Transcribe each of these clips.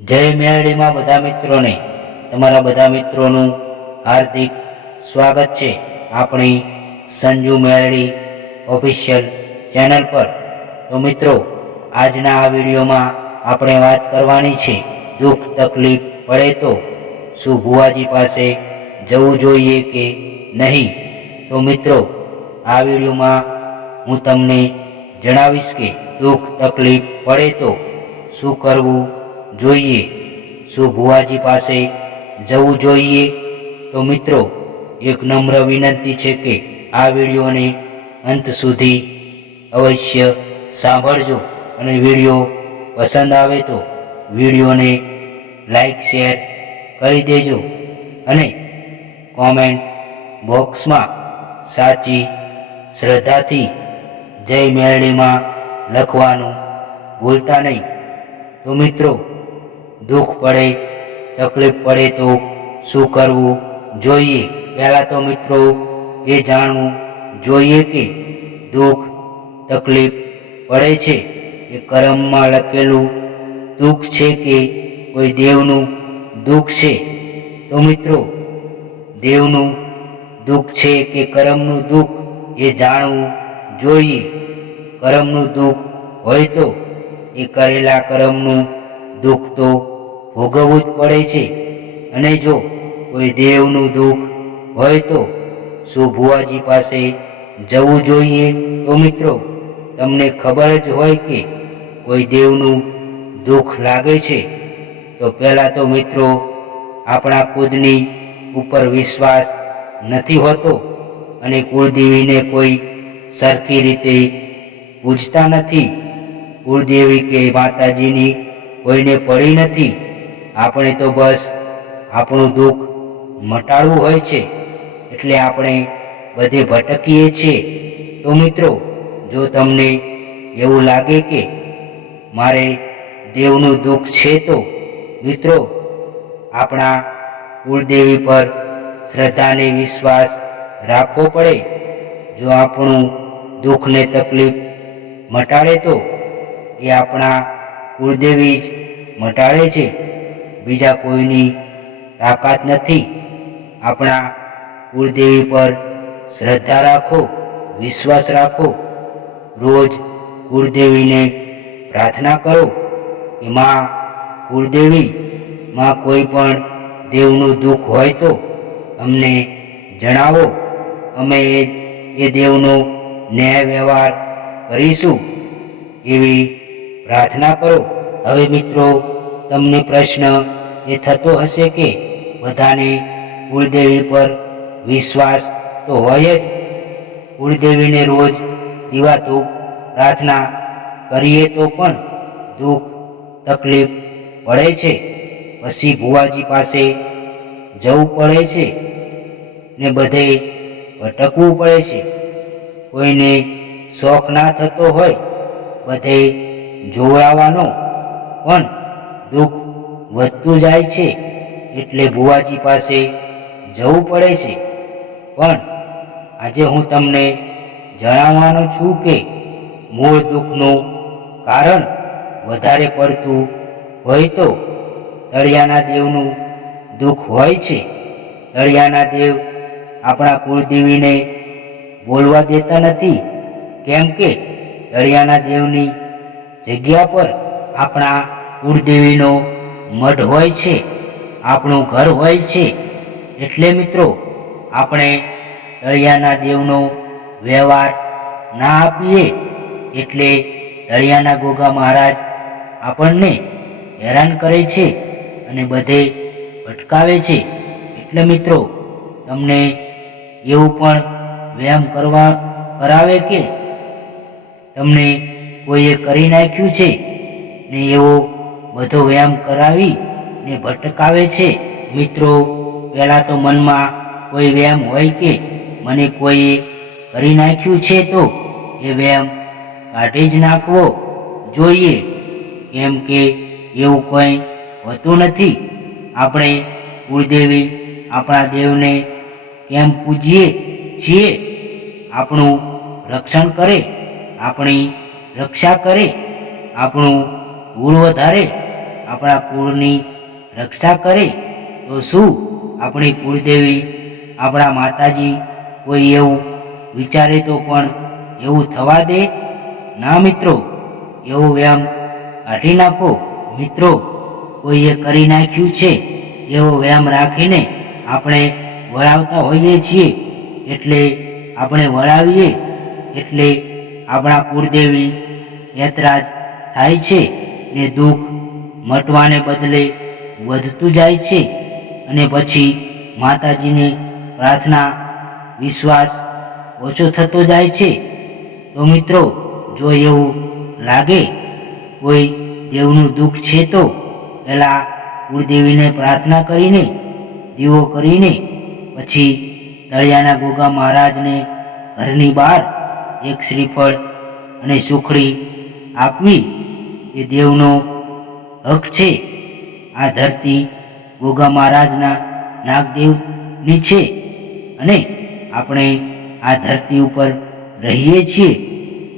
જય મેળીમાં બધા મિત્રોને, તમારા બધા મિત્રોનું હાર્દિક સ્વાગત છે આપણી સંજુ મેળડી ઓફિશિયલ ચેનલ પર. તો મિત્રો, આજના આ વિડીયોમાં આપણે વાત કરવાની છે, દુઃખ તકલીફ પડે તો શું ભુવાજી પાસે જવું જોઈએ કે નહીં? તો મિત્રો, આ વિડીયોમાં હું તમને જણાવીશ કે દુઃખ તકલીફ પડે તો શું કરવું જોઈએ. શું ભુવાજી પાસે જવું જોઈએ? તો મિત્રો, એક નમ્ર વિનંતી છે કે આ વિડીયોને અંત સુધી અવશ્ય સાંભળજો અને વીડિયો પસંદ આવે તો વિડીયોને લાઈક, શેર કરી દેજો અને કોમેન્ટ બોક્સમાં સાચી શ્રદ્ધાથી જય મેરડીમાં લખવાનું ભૂલતા નહીં. તો મિત્રો દુઃખ પડે, તકલીફ પડે તો શું કરવું? જોઈએ. પહેલાં તો મિત્રો એ જાણવું જોઈએ કે દુઃખ, તકલીફ પડે છે. એ કર્મમાં લખેલું દુઃખ છે કે કોઈ દેવનું દુઃખ છે? તો મિત્રો, દેવનું દુઃખ છે કે કર્મનું દુઃખ એ જાણવું જોઈએ. કર્મનું દુઃખ હોય તો એ કરેલા કર્મનું દુઃખ તો ભોગવવું જ પડે છે. અને જો કોઈ દેવનું દુઃખ હોય તો શું ભુવાજી પાસે જવું જોઈએ. તો મિત્રો, તમને ખબર જ હોય કે કોઈ દેવનું દુઃખ લાગે છે. તો પહેલાં તો મિત્રો, આપણા ખુદની ઉપર વિશ્વાસ નથી હોતો અને કુળદેવીને કોઈ સરખી રીતે પૂજતા નથી. કુળદેવી કે માતાજીની કોઈને પડી નથી. આપણે તો બસ આપણું દુઃખ મટાડવું હોય છે, એટલે આપણે બધે ભટકીએ છીએ. તો મિત્રો, જો તમને એવું લાગે કે મારે દેવનું દુઃખ છે તો, મિત્રો, આપણા કુળદેવી પર શ્રદ્ધાને વિશ્વાસ રાખવો પડે. જો આપણું દુઃખને તકલીફ મટાડે તો, એ આપણા કુળદેવી જ મટાડે છે. બીજા કોઈની તાકાત નથી. આપણા કુળદેવી પર શ્રદ્ધા રાખો, વિશ્વાસ રાખો. રોજ કુળદેવીને પ્રાર્થના કરો કે માં કુળદેવી, માં કોઈ પણ દેવનું દુઃખ હોય તો અમને જણાવો. અમે એ દેવનો ન્યાય વ્યવહાર કરીશું એવી પ્રાર્થના કરો. હવે મિત્રો તમને પ્રશ્ન એ થતો હશે કે બધાને કુળદેવી પર વિશ્વાસ તો હોય જ. કુળદેવીને રોજ દીવા ધૂપ, પ્રાર્થના કરીએ તો પણ દુઃખ, તકલીફ પડે છે. પછી ભુવાજી પાસે જવું પડે છે ને બધે ભટકવું પડે છે. કોઈને શોખ ના થતો હોય, બધે જોડાવાનો પણ દુઃખ વધતું જાય છે એટલે ભુવાજી પાસે જવું પડે છે. પણ આજે હું તમને જણાવવાનો છું કે મૂળ દુઃખનું કારણ વધારે પડતું હોય તો તળિયાના દેવનું દુઃખ હોય છે. તળિયાના દેવ આપણા કુળદેવીને બોલવા દેતા નથી, કેમ કે તળિયાના દેવની જગ્યા પર આપણા કુળદેવીનો મઢ હોય છે, આપણું ઘર હોય છે, એટલે મિત્રો, આપણે તળિયાના દેવનો વ્યવહાર ના આપીએ, એટલે તળિયાના ગોગા મહારાજ આપણને હેરાન કરે છે અને બધે ભટકાવે છે. એટલે મિત્રો, તમને એવું પણ વ્યાયામ કરવા કરાવે કે, તમને કોઈએ કરી નાખ્યું છે ને એવો બધો વ્યાયામ કરાવી ને ભટકાવે છે. મિત્રો, પહેલાં તો મનમાં કોઈ વ્યાયામ હોય કે મને કોઈએ કરી નાખ્યું છે તો એ વ્યાયામ કાઢી જ નાખવો જોઈએ. કેમ કે એવું કંઈ હોતું નથી. આપણે કુળદેવી આપણા દેવને કેમ પૂજીએ છીએ? આપણું રક્ષણ કરે, આપણી રક્ષા કરે, આપણું ગુણ વધારે આપણા કુળની રક્ષા કરે, તો શું આપણી કુળદેવી, આપણા માતાજી કોઈ એવું વિચારે તો પણ એવું થવા દે? ના મિત્રો, એવો વ્યાયામ કાઢી નાખો. મિત્રો, કોઈએ કરી નાખ્યું છે, એવો વ્યાયામ રાખીને આપણે વળાવતા હોઈએ છીએ. એટલે આપણે વળાવીએ, એટલે આપણા કુળદેવી યતરાજ થાય છે ને દુઃખ મટવાને બદલે વધતું જાય છે અને પછી માતાજીને પ્રાર્થના, વિશ્વાસ ઓછો થતો જાય છે. તો મિત્રો, જો એવું લાગે, કોઈ દેવનું દુઃખ છે તો પહેલાં કુળદેવીને પ્રાર્થના કરીને, દીવો કરીને, પછી તળિયાના ગોગા મહારાજને ઘરની બહાર એક શ્રીફળ અને સુખડી આપવી. એ દેવનો હક છે. આ ધરતી ગોગા મહારાજના નાગદેવની છે અને આપણે આ ધરતી ઉપર રહીએ છીએ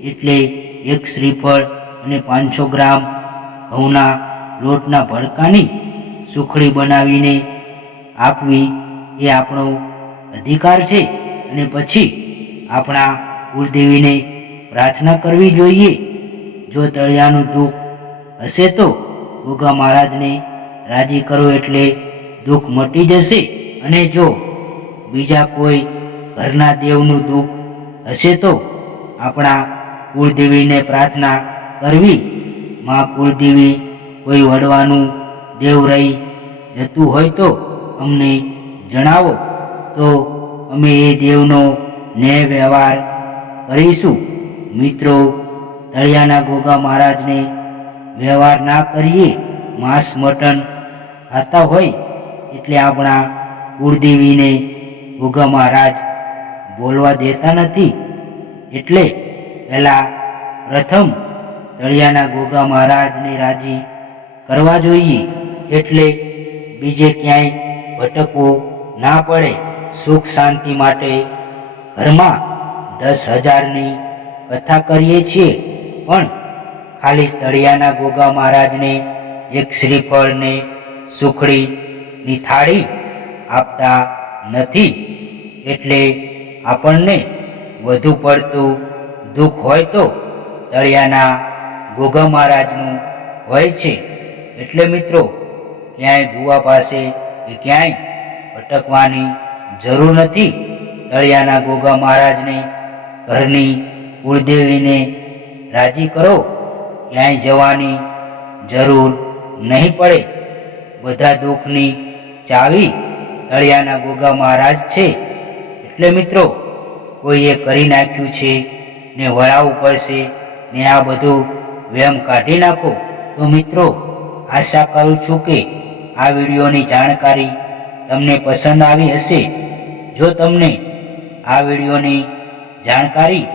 એટલે એક શ્રીફળ અને પાંચસો ગ્રામ ઘઉંના લોટના ભડકાની સુખડી બનાવીને આપવી એ આપણો અધિકાર છે અને પછી આપણા કુળદેવીને પ્રાર્થના કરવી જોઈએ. જો તળિયાનું દુઃખ હશે તો ગોગા મહારાજને રાજી કરો એટલે દુઃખ મટી જશે અને જો બીજા કોઈ ઘરના દેવનું દુઃખ હશે તો આપણા કુળદેવીને પ્રાર્થના કરવી. માં કુળદેવી કોઈ વડવાનું દેવ રહી જતું હોય તો અમને જણાવો. તો અમે એ દેવનો ન્યાય વ્યવહાર કરીશું. મિત્રો, તળિયાના ગોગા મહારાજને વ્યવહાર ના કરીએ, માંસ મટન ખાતા હોય, એટલે આપણા કુળદેવીને ગોગા મહારાજ બોલવા દેતા નથી. એટલે પહેલા પ્રથમ તળિયાના ગોગા મહારાજને રાજી કરવા જોઈએ, એટલે બીજે ક્યાંય ભટકવો ના પડે. સુખ શાંતિ માટે ઘરમાં દસ હજારની કથા કરીએ છીએ, પણ ખાલી તળિયાના ગોગા મહારાજને, એક શ્રીફળને, સુખડીની થાળી આપતા નથી. એટલે આપણને વધુ પડતું દુઃખ હોય તો તળિયાના ગોગા મહારાજનું હોય છે. એટલે મિત્રો, ક્યાંય ગુવા પાસે કે ક્યાંય ભટકવાની જરૂર નથી. તળિયાના ગોગા મહારાજને ઘરની કુળદેવીને રાજી કરો. ક્યાંય જવાની જરૂર નહીં પડે. બધા દુઃખની ચાવી તળિયાના ગોગા મહારાજ છે. એટલે મિત્રો, કોઈએ કરી નાખ્યું છે ને વળાવવું પડશે ને આ બધું વ્યાયામ કાઢી નાખો. તો મિત્રો, આશા કરું છું કે આ વિડીયોની જાણકારી તમને પસંદ આવી હશે. જો તમને આ વિડીયોની જાણકારી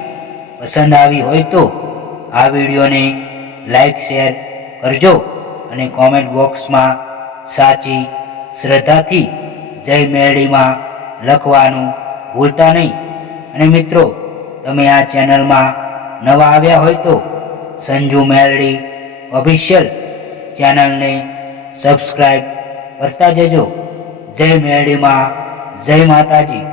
પસંદ આવી હોય તો આ વિડીયોને લાઈક, શેર કરજો અને કોમેન્ટ બોક્સમાં સાચી શ્રદ્ધાથી જય મેરડીમાં લખવાનું ભૂલતા નહીં. અને મિત્રો, તમે આ ચેનલમાં નવા આવ્યા હોય તો સંજુ મેરડી ઓફિશિયલ ચેનલને સબસ્ક્રાઈબ કરતા જજો. જય મેરડીમાં જય માતાજી.